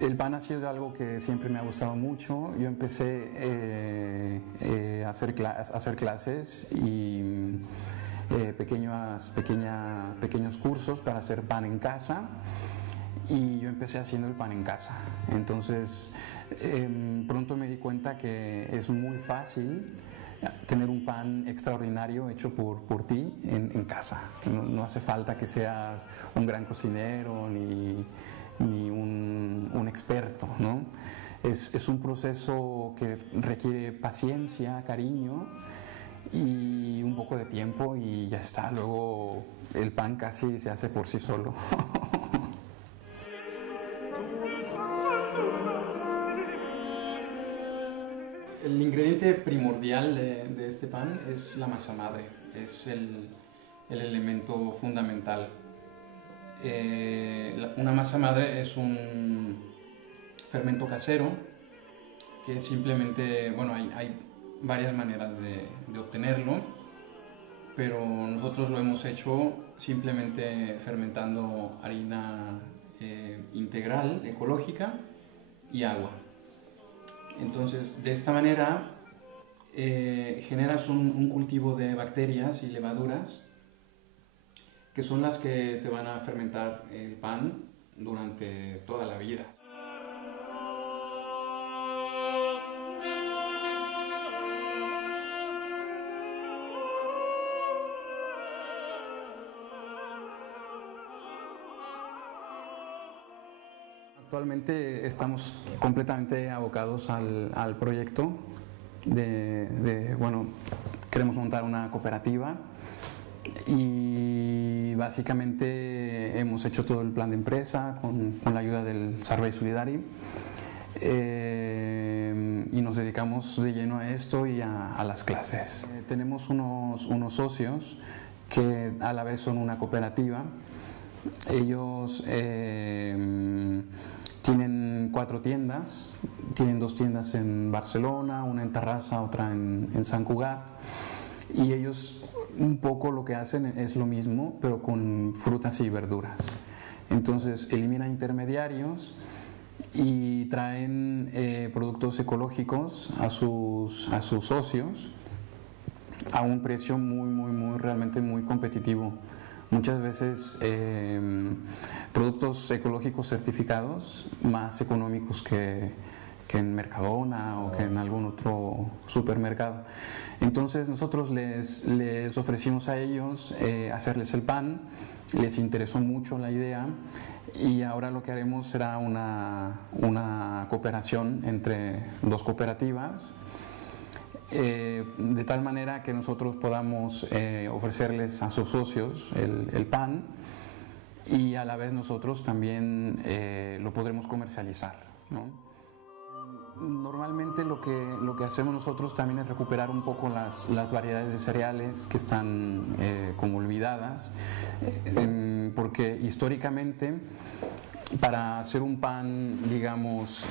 El pan ha sido algo que siempre me ha gustado mucho. Yo empecé a hacer clases y pequeños cursos para hacer pan en casa, y yo empecé haciendo el pan en casa. Entonces pronto me di cuenta que es muy fácil tener un pan extraordinario hecho por ti en casa. No hace falta que seas un gran cocinero ni un experto, ¿no? Es un proceso que requiere paciencia, cariño y un poco de tiempo, y ya está. Luego el pan casi se hace por sí solo. El ingrediente primordial de este pan es la masa madre, es el elemento fundamental. Una masa madre es un fermento casero que simplemente, bueno, hay varias maneras de obtenerlo, pero nosotros lo hemos hecho simplemente fermentando harina integral, ecológica y agua. Entonces, de esta manera generas un cultivo de bacterias y levaduras que son las que te van a fermentar el pan durante toda la vida. Actualmente estamos completamente abocados al proyecto bueno, queremos montar una cooperativa, y básicamente hemos hecho todo el plan de empresa con la ayuda del Servei Solidari, y nos dedicamos de lleno a esto y a las clases. Tenemos unos socios que a la vez son una cooperativa. Ellos tienen 4 tiendas, tienen 2 tiendas en Barcelona, una en Terrassa, otra en Sant Cugat, y ellos un poco lo que hacen es lo mismo, pero con frutas y verduras. Entonces eliminan intermediarios y traen productos ecológicos a sus socios a un precio realmente muy competitivo. Muchas veces productos ecológicos certificados más económicos que en Mercadona o que en algún otro supermercado. Entonces nosotros les ofrecimos a ellos hacerles el pan, les interesó mucho la idea, y ahora lo que haremos será una cooperación entre 2 cooperativas, de tal manera que nosotros podamos ofrecerles a sus socios el pan, y a la vez nosotros también lo podremos comercializar, ¿no? Normalmente lo que hacemos nosotros también es recuperar un poco las variedades de cereales que están como olvidadas, porque históricamente para hacer un pan, digamos,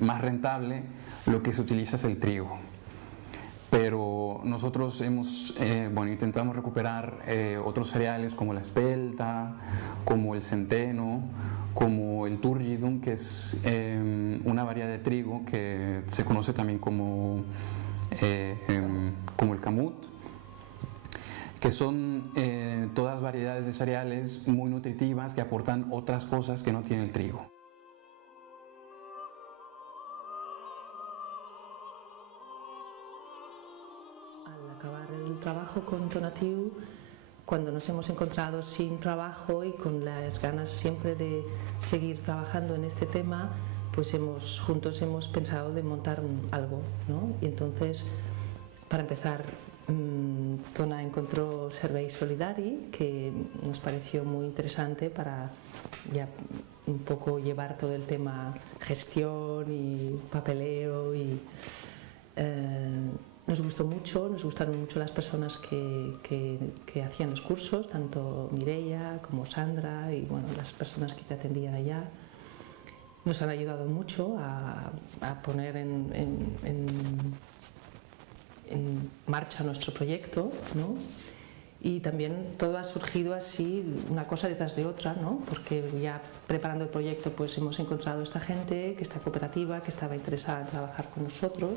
más rentable, lo que se utiliza es el trigo. Pero nosotros intentamos recuperar otros cereales como la espelta, como el centeno, como el turgidum, que es una variedad de trigo que se conoce también como el camut, que son todas variedades de cereales muy nutritivas que aportan otras cosas que no tiene el trigo. Al acabar el trabajo con Tonatiu, cuando nos hemos encontrado sin trabajo y con las ganas siempre de seguir trabajando en este tema, pues juntos hemos pensado de montar algo, ¿no? Y entonces, para empezar, Tona encontró Servei Solidari, que nos pareció muy interesante para ya un poco llevar todo el tema gestión y papeleo, y nos gustaron mucho las personas que hacían los cursos, tanto Mireia como Sandra, y bueno, las personas que te atendían allá. Nos han ayudado mucho a poner en marcha nuestro proyecto, ¿no? Y también todo ha surgido así, una cosa detrás de otra, ¿no? Porque ya preparando el proyecto pues hemos encontrado esta gente, que esta cooperativa, que estaba interesada en trabajar con nosotros.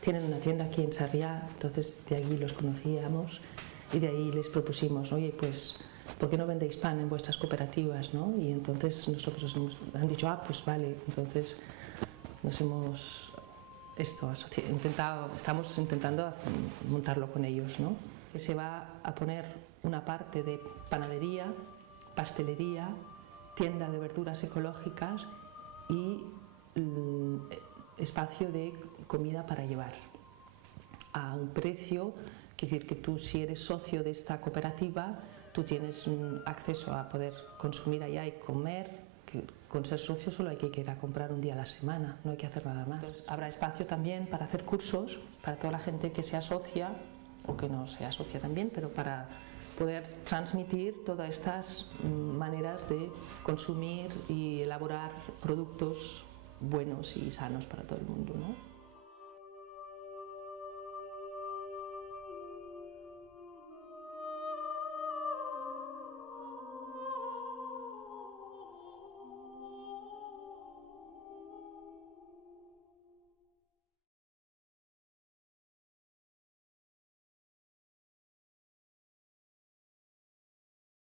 Tienen una tienda aquí en Sarriá, entonces de allí los conocíamos y de ahí les propusimos, oye, pues, ¿por qué no vendéis pan en vuestras cooperativas, no? Y entonces nosotros han dicho, ah, pues vale, entonces nos hemos estamos intentando montarlo con ellos, ¿no? Que se va a poner una parte de panadería, pastelería, tienda de verduras ecológicas y espacio de comida para llevar a un precio, quiere decir que tú, si eres socio de esta cooperativa, tú tienes acceso a poder consumir allá y comer, que con ser socio solo hay que ir a comprar un día a la semana, no hay que hacer nada más. Entonces, habrá espacio también para hacer cursos para toda la gente que se asocia o que no se asocia también, pero para poder transmitir todas estas maneras de consumir y elaborar productos buenos y sanos para todo el mundo, ¿no?